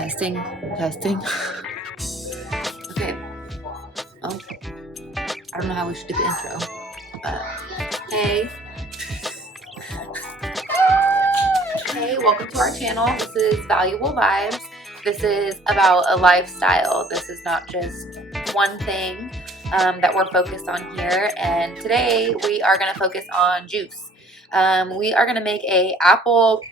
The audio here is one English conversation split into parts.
Testing, testing. Okay. Oh, I don't know how we should do the intro. Hey. Hey, welcome to our channel. This is Valuable Vibes. This is about a lifestyle. This is not just one thing that we're focused on here. And today we are going to focus on juice. We are going to make a apple.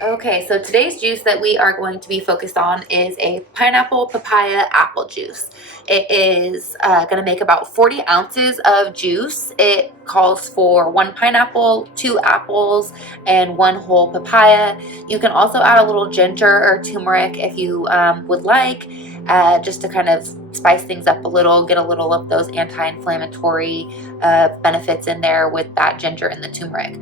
Okay, so today's juice that we are going to be focused on is a pineapple papaya apple juice. It is going to make about 40 ounces of juice. It calls for 1 pineapple, 2 apples, and 1 whole papaya. You can also add a little ginger or turmeric if you would like, just to kind of spice things up a little, get a little of those anti-inflammatory benefits in there with that ginger and the turmeric.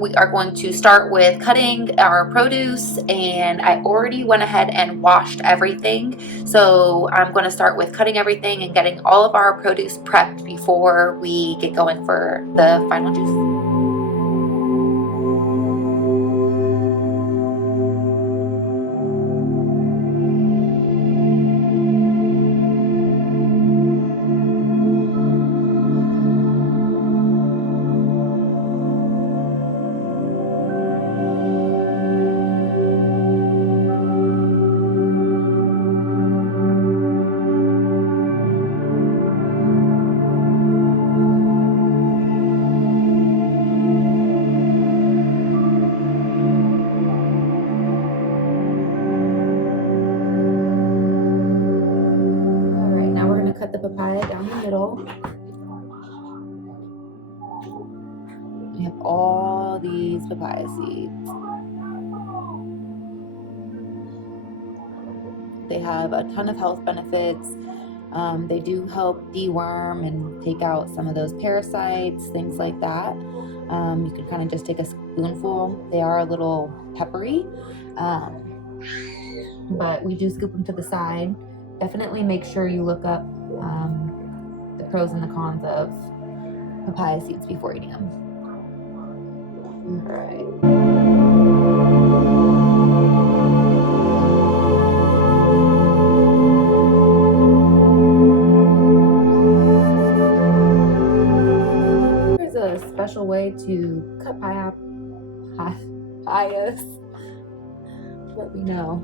We are going to start with cutting our produce, and I already went ahead and washed everything. So I'm going to start with cutting everything and getting all of our produce prepped before we get going for the final juice. Cut the papaya down the middle. We have all these papaya seeds. They have a ton of health benefits. They do help deworm and take out some of those parasites, things like that. You can kind of just take a spoonful. They are a little peppery, but we do scoop them to the side. Definitely make sure you look up the pros and the cons of papaya seeds before eating them. All right. Here's a special way to cut papayas. Let me know.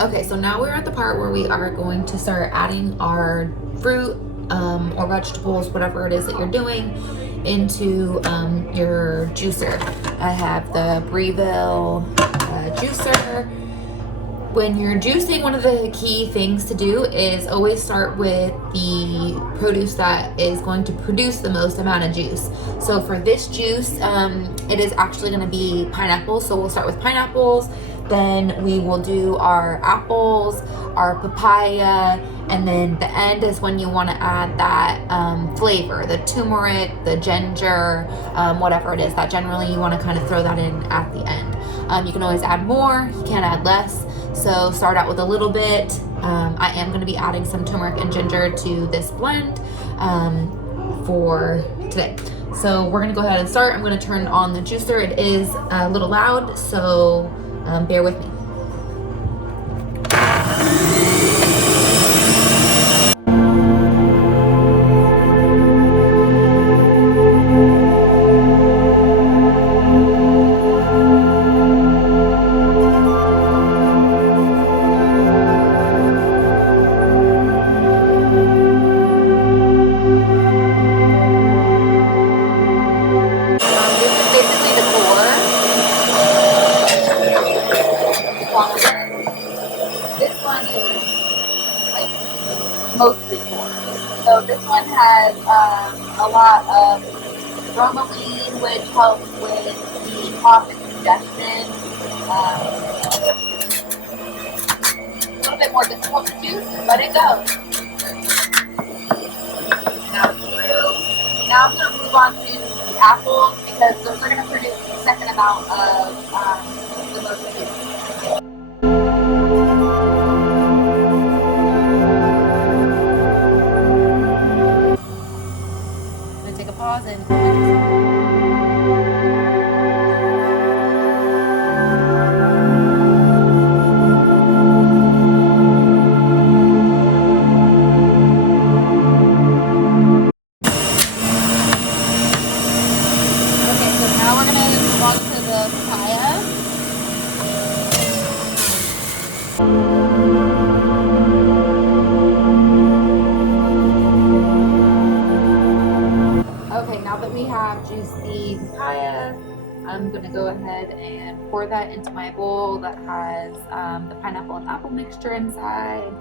Okay, so now we're at the part where we are going to start adding our fruit or vegetables, whatever it is that you're doing, into your juicer. I have the BREVILLE juicer. When you're juicing, one of the key things to do is always start with the produce that is going to produce the most amount of juice. So for this juice, it is actually going to be pineapples. So we'll start with pineapples. Then we will do our apples, our papaya, and then the end is when you want to add that flavor, the turmeric, the ginger, whatever it is, that generally you want to kind of throw that in at the end. You can always add more, you can't add less. So start out with a little bit. I am going to be adding some turmeric and ginger to this blend for today. So we're going to go ahead and start. I'm going to turn on the juicer. It is a little loud, so bear with me. This one is like mostly corn. So this one has a lot of bromelain, which helps with the cough and congestion. A little bit more difficult to chew, but it goes. Now I'm going to move on to the apples because those are going to produce the second amount of the most juice. I'm going to take a pause and juice the papaya. I'm going to go ahead and pour that into my bowl that has the pineapple and apple mixture inside.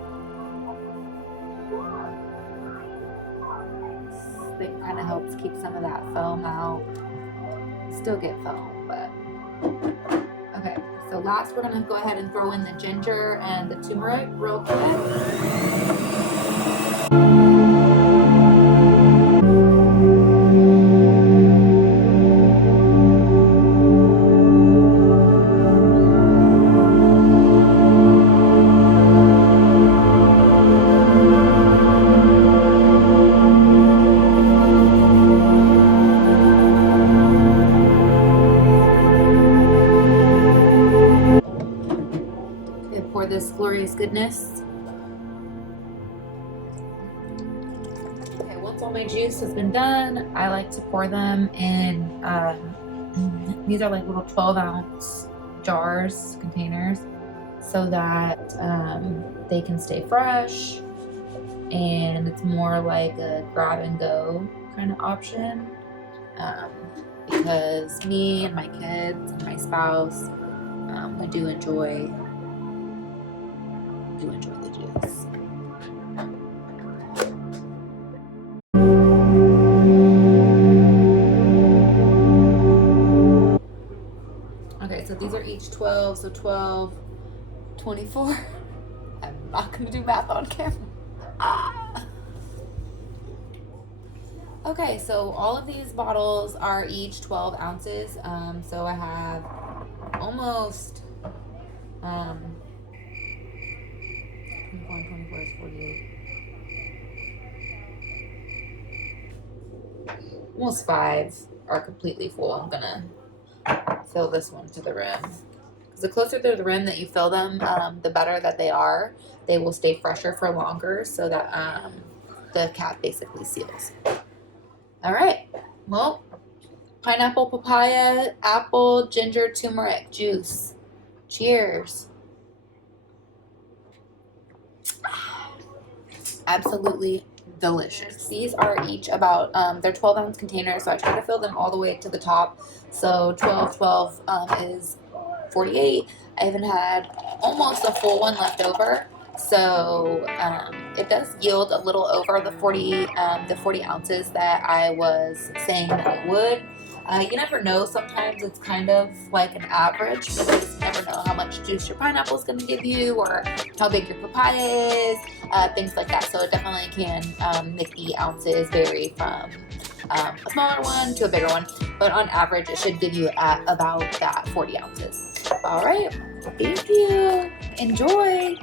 It kind of helps keep some of that foam out. Still get foam, but okay. So last we're going to go ahead and throw in the ginger and the turmeric real quick. This glorious goodness. Okay, once all my juice has been done, I like to pour them in these are like little 12-ounce jars, containers, so that they can stay fresh, and it's more like a grab and go kind of option, because me and my kids and my spouse, we do enjoy the juice. Okay, so these are each 12, so 12, 24. I'm not going to do math on camera. Okay, so all of these bottles are each 12 ounces. So I have almost 24 is 48. Almost 5 are completely full. I'm gonna fill this one to the rim. Because the closer to the rim that you fill them, the better that they are. They will stay fresher for longer, so that the cap basically seals. All right. Well, pineapple, papaya, apple, ginger, turmeric juice. Cheers. Absolutely delicious. These are each about they're 12-ounce containers, so I try to fill them all the way to the top. So 12 is 48. I even had almost a full one left over, so it does yield a little over the 40 ounces that I was saying that it would. You never know. Sometimes it's kind of like an average, because you never know how much juice your pineapple is going to give you, or how big your papaya is, things like that. So it definitely can make the ounces vary from a smaller one to a bigger one. But on average, it should give you at about that 40 ounces. All right. Thank you. Enjoy.